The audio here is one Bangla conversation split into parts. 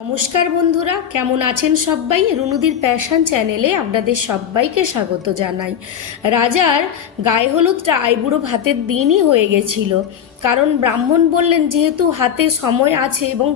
নমস্কার বন্ধুরা, কেমন আছেন সবাই? রুনুদির প্যাশন চ্যানেলে আপনাদের সবাইকে স্বাগত জানাই। রাজার গায়ে হলুদটা আইবুড়ো ভাতের দিনই হয়ে গেছিল, কারণ ব্রাহ্মণ বললেন যেহেতু হাতে সময় আছে এবং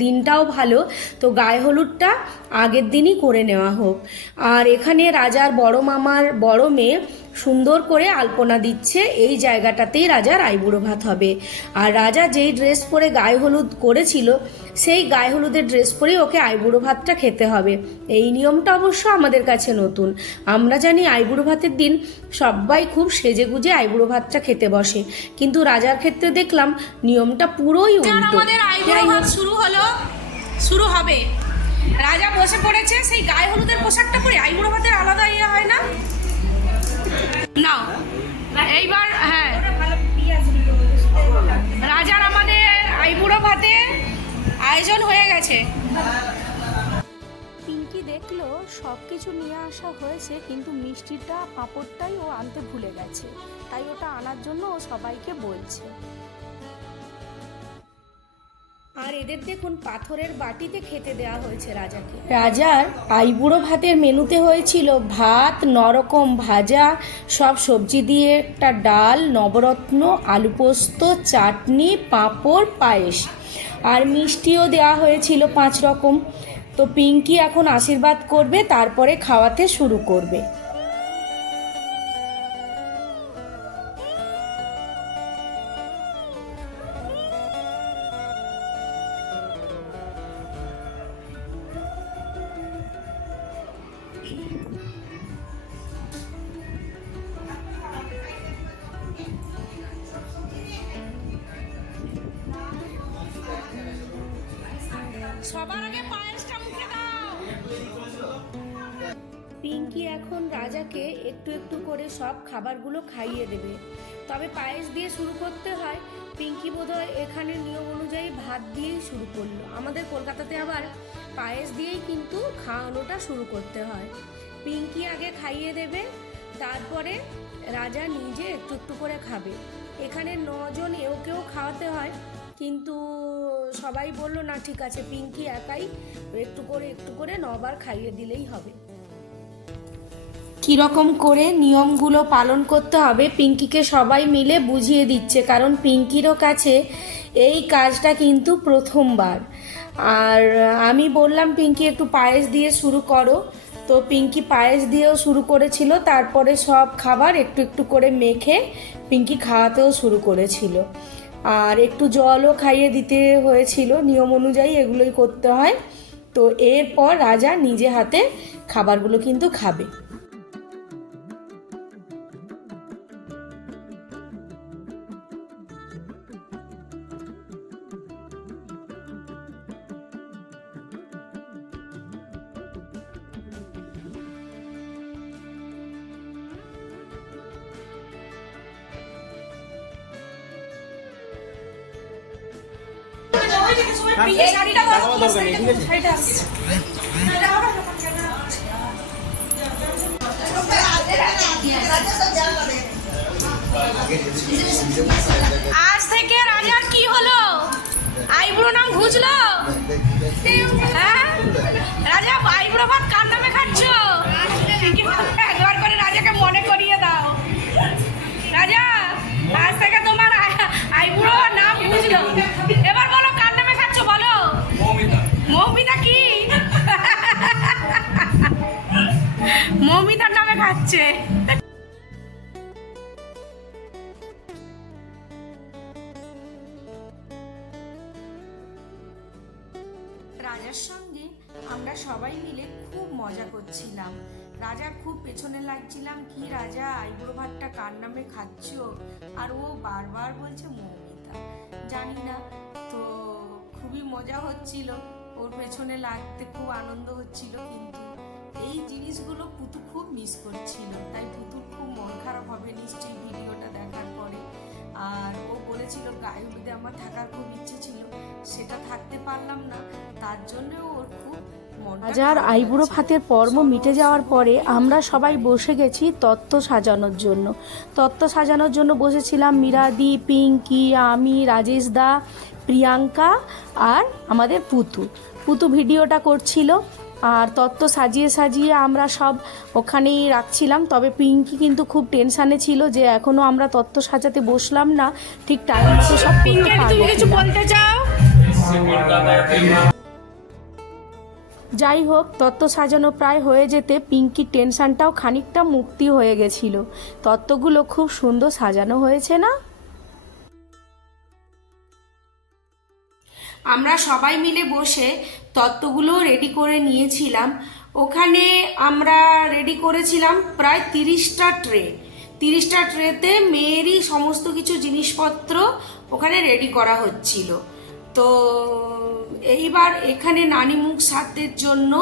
দিনটাও ভালো, তো গায়ে হলুদটা আগের দিনই করে নেওয়া হোক। আর এখানে রাজার বড় মামার বড় মেয়ে সুন্দর করে আলপনা দিচ্ছে। এই জায়গাটাতেই রাজার আইবুড়ো ভাত হবে। আর রাজা যেই ড্রেস পরে গায়ে হলুদ করেছিল সেই গায়ে হলুদের ড্রেস পরেই ওকে আইবুড়ো ভাতটা খেতে হবে। এই নিয়মটা অবশ্য আমাদের কাছে নতুন। আমরা জানি আইবুড়ো ভাতের দিন সবাই খুব সেজেগুজে আইবুড়ো ভাতটা খেতে বসে, কিন্তু রাজার ক্ষেত্রে দেখলাম নিয়মটা পুরোই উল্টো। আমাদের আইবুড়ো ভাত শুরু হবে। রাজা বসে পড়েছে, সেই গায়ে হলুদের পোশাকটা পরে। আইবুড়ো ভাতের আলাদা হয় না? নাও এইবার, হ্যাঁ, রাজার আমাদের আইবুড়ো ভাতে আয়োজন হয়ে গেছে। পিঙ্কি দেখলো সব কিছু নিয়ে আসা হয়েছে, কিন্তু মিষ্টিটা পাঁপড়টাই ও আনতে ভুলে গেছে, তাই ওটা আনার জন্য ও সবাইকে বলছে। আর এদের দেখুন পাথরের বাটিতে খেতে দেওয়া হয়েছে রাজাকে। রাজার আইবুড়ো ভাতের মেনুতে হয়েছিল ভাত, নরকম ভাজা, সব সবজি দিয়ে একটা ডাল, নবরত্ন, আলু পোস্ত, চাটনি, পাঁপড়, পায়েস, আর মিষ্টিও দেওয়া হয়েছিল 5 রকম। তো পিঙ্কি এখন আশীর্বাদ করবে, তারপরে খাওয়াতে শুরু করবে। সবার আগে পায়েসটা মুখে দাও। পিঙ্কি এখন রাজাকে একটু একটু করে সব খাবারগুলো খাইয়ে দেবে, তবে পায়েস দিয়ে শুরু করতে হয়। পিঙ্কি বোধহয় এখানে নিয়ম অনুযায়ী ভাত দিয়েই শুরু করলো। আমাদের কলকাতাতে আবার পায়েস দিয়েই কিন্তু খাওয়ানোটা শুরু করতে হয়। পিঙ্কি আগে খাইয়ে দেবে, তারপরে রাজা নিজে একটু একটু করে খাবে। এখানে 9 জন এওকেও খাওয়াতে হয়, কিন্তু সবাই বললো না, ঠিক আছে, পিঙ্কি একাই একটু করে 9 বার খাইয়ে দিলেই হবে। কীরকম করে নিয়মগুলো পালন করতে হবে পিঙ্কিকে সবাই মিলে বুঝিয়ে দিচ্ছে, কারণ পিঙ্কিরও কাছে এই কাজটা কিন্তু প্রথমবার। আর আমি বললাম পিঙ্কি একটু পায়েস দিয়ে শুরু করো, তো পিঙ্কি পায়েস দিয়েও শুরু করেছিল। তারপরে সব খাবার একটু একটু করে মেখে পিঙ্কি খাওয়াতেও শুরু করেছিল, আর একটু জলও খাইয়ে দিতে হয়েছিল। নিয়ম অনুযায়ী এগুলোই করতে হয়। তো এরপর রাজা নিজে হাতে খাবারগুলো কিন্তু খাবে। আজ থেকে রাজার কি হলো? আইবুড়ো নাম ঘুচলো? হ্যাঁ, রাজা আইবুড়ো ভাত কার নামে খাচ্ছ? একবার করে রাজাকে মনে করিয়ে দাও। রাজা, আজ থেকে তোমার আইবুড়ো নাম ঘুচলো। এবার বলো কার নামে খাচ্ছ, বলো। মৌমিতা। কি মৌমিতার নামে খাচ্ছে? রাজার সঙ্গে আমরা সবাই মিলে খুব মজা করছিলাম। রাজার খুব পেছনে লাগছিলাম, কি রাজা আইবুড়ো ভাতটা কার নামে খাচ্ছ? আর ও বারবার বলছে মৌমিতা। জানি না, তো খুবই মজা হচ্ছিল, ওর পেছনে লাগতে খুব আনন্দ হচ্ছিল। কিন্তু এই জিনিসগুলো পুতু খুব মিস করছিল, তাই পুতুর খুব মন খারাপ হবে নিশ্চয়ই ভিডিওটা দেখার পরে। আর ও বলেছিল গায়ে হলুদে আমার থাকার খুব ইচ্ছে ছিল, সেটা থাকতে পারলাম না, তার জন্য ওর খুব রাজার আইবুড়ো ভাতের পর্ব মিটে যাওয়ার পরে আমরা সবাই বসে গেছি তত্ত্ব সাজানোর জন্য বসেছিলাম মীরাদি, পিঙ্কি, আমি, রাজেশ দা, প্রিয়াঙ্কা আর আমাদের পুতু। পুতু ভিডিওটা করছিল আর তত্ত্ব সাজিয়ে সাজিয়ে আমরা সব ওখানেই রাখছিলাম। তবে পিঙ্কি কিন্তু খুব টেনশানে ছিল যে এখনও আমরা তত্ত্ব সাজাতে বসলাম না, ঠিক টাইম মতো সব করতে পারবো কিছু কিনা। বলতে চাও? যাই হোক, তত্ত্ব সাজানো প্রায় হয়ে যেতে পিঙ্কির টেনশানটাও খানিকটা মুক্তি হয়ে গেছিল। তত্ত্বগুলো খুব সুন্দর সাজানো হয়েছে না? আমরা সবাই মিলে বসে তত্ত্বগুলো রেডি করে নিয়েছিলাম। ওখানে আমরা রেডি করেছিলাম প্রায় 30টা ট্রে। 30টা ট্রেতে মেয়েরই সমস্ত কিছু জিনিসপত্র ওখানে রেডি করা হচ্ছিল। তো এইবার এখানে নানিমুখ শ্রাদ্ধের জন্য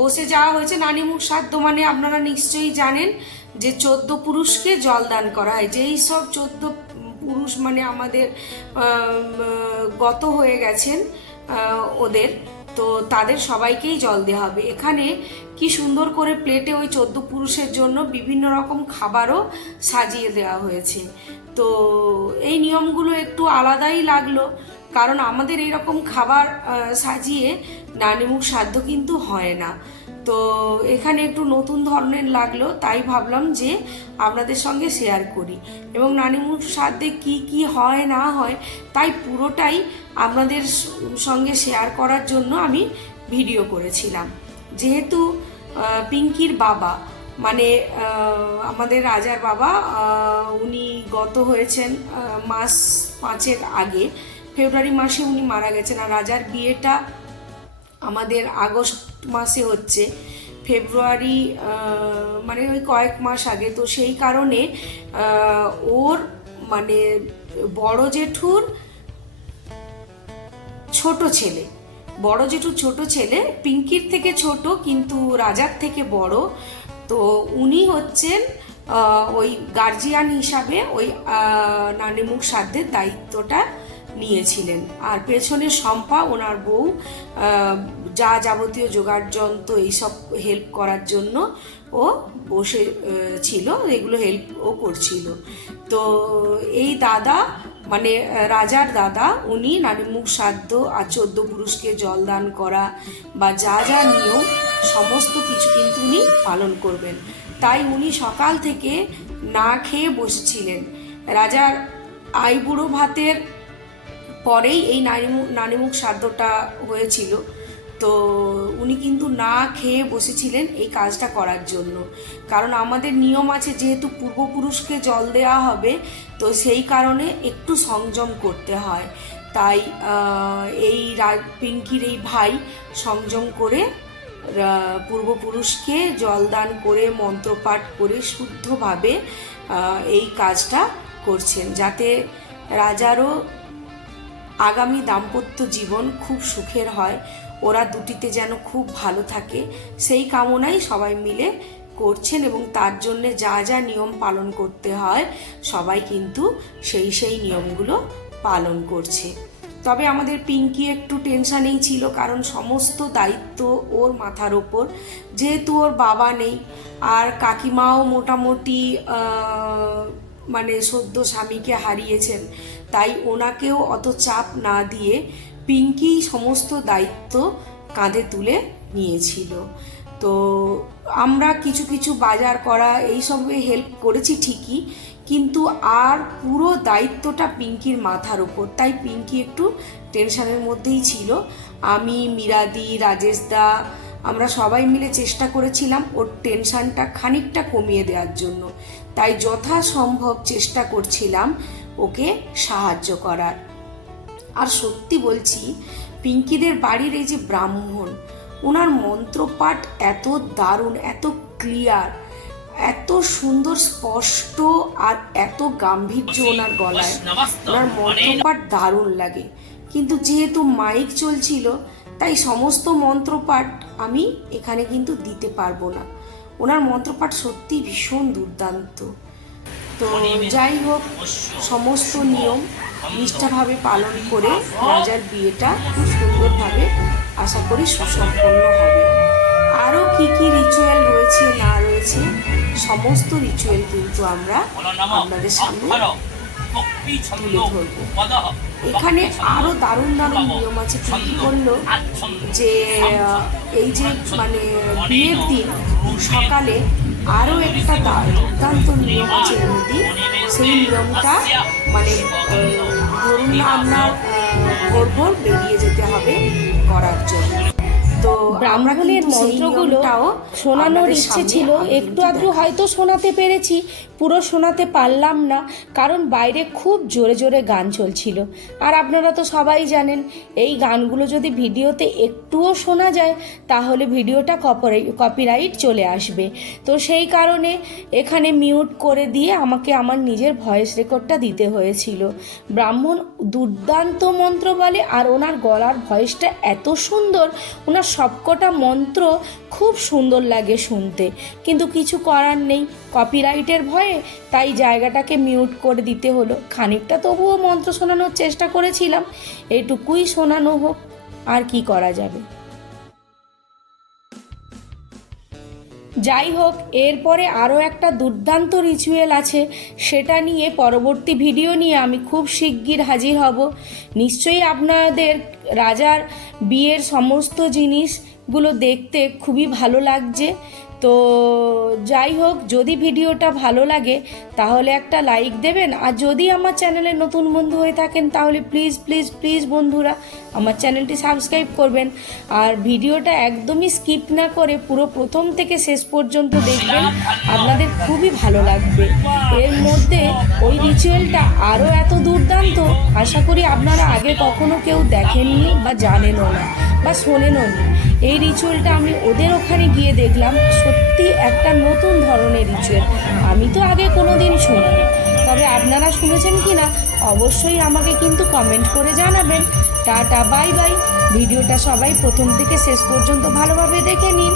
বসে যাওয়া হয়েছে। নানিমুখ শ্রাদ্ধ মানে আপনারা নিশ্চয়ই জানেন যে 14 পুরুষকে জলদান করা হয়। যেই সব 14 পুরুষ মানে আমাদের গত হয়ে গেছেন ওদের, তো তাদের সবাইকেই জল দেওয়া হবে। এখানে কি সুন্দর করে প্লেটে ওই 14 পুরুষের জন্য বিভিন্ন রকম খাবারও সাজিয়ে দেওয়া হয়েছে। তো এই নিয়মগুলো একটু আলাদাই লাগলো, কারণ আমাদের এইরকম খাবার সাজিয়ে নানিমুখ শ্রাদ্ধ কিন্তু হয় না। তো এখানে একটু নতুন ধরনের লাগলো, তাই ভাবলাম যে আপনাদের সঙ্গে শেয়ার করি। এবং নানিমুখ শ্রাদ্ধে কি কি হয় না হয় তাই পুরোটাই আপনাদের সঙ্গে শেয়ার করার জন্য আমি ভিডিও করেছিলাম। যেহেতু পিঙ্কির বাবা মানে আমাদের রাজার বাবা, উনি গত হয়েছেন মাস 5 আগে, ফেব্রুয়ারি মাসে উনি মারা গেছেন। আর রাজার বিয়েটা আমাদের আগস্ট মাসে হচ্ছে, ফেব্রুয়ারি মানে ওই কয়েক মাস আগে। তো সেই কারণে ওর মানে বড় জেঠুর ছোট ছেলে, বড় জেঠুর ছোট ছেলে পিঙ্কির থেকে ছোট কিন্তু রাজার থেকে বড়। তো উনি হচ্ছেন ওই গার্জিয়ান হিসাবে ওই নানিমুখ শ্রাদ্ধের দায়িত্বটা নিয়েছিলেন। আর পেছনে শম্পা ওনার বউ যা যাবতীয় জোগাড় যন্ত্র এইসব হেল্প করার জন্য ও বসে ছিল, এগুলো হেল্প ও করছিল। তো এই দাদা মানে রাজার দাদা, উনি নানিমুখ শ্রাদ্ধ আর 14 পুরুষকে জলদান করা বা যা যা নিয়ম সমস্ত কিছু কিন্তু উনি পালন করবেন। তাই উনি সকাল থেকে না খেয়ে বসেছিলেন। রাজার আইবুড়ো ভাতের পরেই এই নানিমুখ শ্রাদ্ধটা হয়েছিল। তো উনি কিন্তু না খেয়ে বসেছিলেন এই কাজটা করার জন্য, কারণ আমাদের নিয়ম আছে যেহেতু পূর্বপুরুষকে জল দেওয়া হবে, তো সেই কারণে একটু সংযম করতে হয়। তাই এই পিঙ্কির এই ভাই সংযম করে পূর্বপুরুষকে জলদান করে মন্ত্রপাঠ করে শুদ্ধভাবে এই কাজটা করছেন, যাতে রাজারও আগামী দাম্পত্য জীবন খুব সুখের হয়, ওরা দুটিতে যেন খুব ভালো থাকে, সেই কামনাই সবাই মিলে করছেন। এবং তার জন্য যা যা নিয়ম পালন করতে হয় সবাই কিন্তু সেই নিয়মগুলো পালন করছে। তবে আমাদের পিঙ্কি একটু টেনশানেই ছিল, কারণ সমস্ত দায়িত্ব ওর মাথার ওপর, যেহেতু ওর বাবা নেই আর কাকিমাও মোটামুটি মানে সদ্য স্বামীকে হারিয়েছেন, তাই ওনাকেও অত চাপ না দিয়ে পিঙ্কি সমস্ত দায়িত্ব কাঁধে তুলে নিয়েছিল। তো আমরা কিছু কিছু বাজার করা এইসবে হেল্প করেছি ঠিকই, কিন্তু আর পুরো দায়িত্বটা পিঙ্কির মাথার ওপর, তাই পিঙ্কি একটু টেনশনের মধ্যেই ছিল। আমি, মীরাদি, রাজেশ দা আমরা সবাই মিলে চেষ্টা করেছিলাম ওর টেনশনটা খানিকটা কমিয়ে দেওয়ার জন্য, তাই যথাসম্ভব চেষ্টা করছিলাম ওকে সাহায্য করার। আর সত্যি বলছি, পিঙ্কিদের বাড়ির এই যে ব্রাহ্মণ, ওনার মন্ত্রপাঠ এত দারুণ, এত ক্লিয়ার, এত সুন্দর স্পষ্ট, আর এত গাম্ভীর্য ওনার গলায়, ওনার মন্ত্রপাঠ দারুণ লাগে। কিন্তু যেহেতু মাইক চলছিল তাই সমস্ত মন্ত্রপাঠ আমি এখানে কিন্তু দিতে পারবো না। ওনার মন্ত্রপাঠ সত্যি ভীষণ দুর্দান্ত। তো যাই হোক, সমস্ত নিয়ম নিষ্ঠাভাবে পালন করে রাজার বিয়েটা খুব সুন্দরভাবে আশা করি সুসম্পন্ন হবে। আরও কি কি রিচুয়াল রয়েছে না রয়েছে সমস্ত রিচুয়াল কিন্তু আমরা আপনাদের সামনে তুলে ধরবো। এখানে আরও দারুণ দারুণ নিয়ম আছে। কি করলো যে এই যে মানে বিয়ের দিন সকালে আরও একটা দুর্দান্ত নিয়ম আছে নদী। সেই নিয়মটা মানে ধরুন না আপনার ভোর ভোর বেরিয়ে যেতে হবে করার জন্য। তো ব্রাহ্মণের মন্ত্রগুলোও শোনানোর ইচ্ছে ছিল, একটু আধটু হয়তো শোনাতে পেরেছি, পুরো শোনাতে পারলাম না কারণ বাইরে খুব জোরে জোরে গান চলছিল। আর আপনারা তো সবাই জানেন এই গানগুলো যদি ভিডিওতে একটুও শোনা যায় তাহলে ভিডিওটা কপিরাইট চলে আসবে। তো সেই কারণে এখানে মিউট করে দিয়ে আমাকে আমার নিজের ভয়েস রেকর্ডটা দিতে হয়েছিল। ব্রাহ্মণ দুর্দান্ত মন্ত্র বলে আর ওনার গলার ভয়েসটা এত সুন্দর, ওনার সবকটা মন্ত্র খুব সুন্দর লাগে শুনতে, কিন্তু কিছু করার নেই কপিরাইটের ভয়ে, তাই জায়গাটাকে মিউট করে দিতে হলো। খানিকটা তবুও মন্ত্র শোনানোর চেষ্টা করেছিলাম, এইটুকুই শোনানো হোক, আর কি করা যাবে। যাই হোক, এরপরে আরও একটা দুর্দান্ত রিচুয়াল আছে, সেটা নিয়ে পরবর্তী ভিডিও নিয়ে আমি খুব শিগগির হাজির হব। নিশ্চয়ই আপনাদের রাজার বিয়ের সমস্ত জিনিসগুলো দেখতে খুবই ভালো লাগছে। তো যাই হোক, যদি ভিডিওটা ভালো লাগে তাহলে একটা লাইক দেবেন, আর যদি আমার চ্যানেলে নতুন বন্ধু হয়ে থাকেন তাহলে প্লিজ প্লিজ প্লিজ বন্ধুরা আমার চ্যানেলটি সাবস্ক্রাইব করবেন। আর ভিডিওটা একদমই স্কিপ না করে পুরো প্রথম থেকে শেষ পর্যন্ত দেখবেন, আপনাদের খুবই ভালো লাগবে। এর মধ্যে ওই রিচুয়ালটা আরও এত দুর্দান্ত, আশা করি আপনারা আগে কখনো কেউ দেখেননি বা জানেনও না বা শোনেনও নি। এই রিচুয়ালটা আমি ওদের ওখানে গিয়ে দেখলাম, সত্যি একটা নতুন ধরনের রিচুয়াল, আমি তো আগে কোনো দিন শুনিনি। তবে আপনারা শুনেছেন কি না অবশ্যই আমাকে কিন্তু কমেন্ট করে জানাবেন। Tata, bye bye. ভিডিওটা সবাই প্রথম থেকে শেষ পর্যন্ত ভালোভাবে দেখে নিন।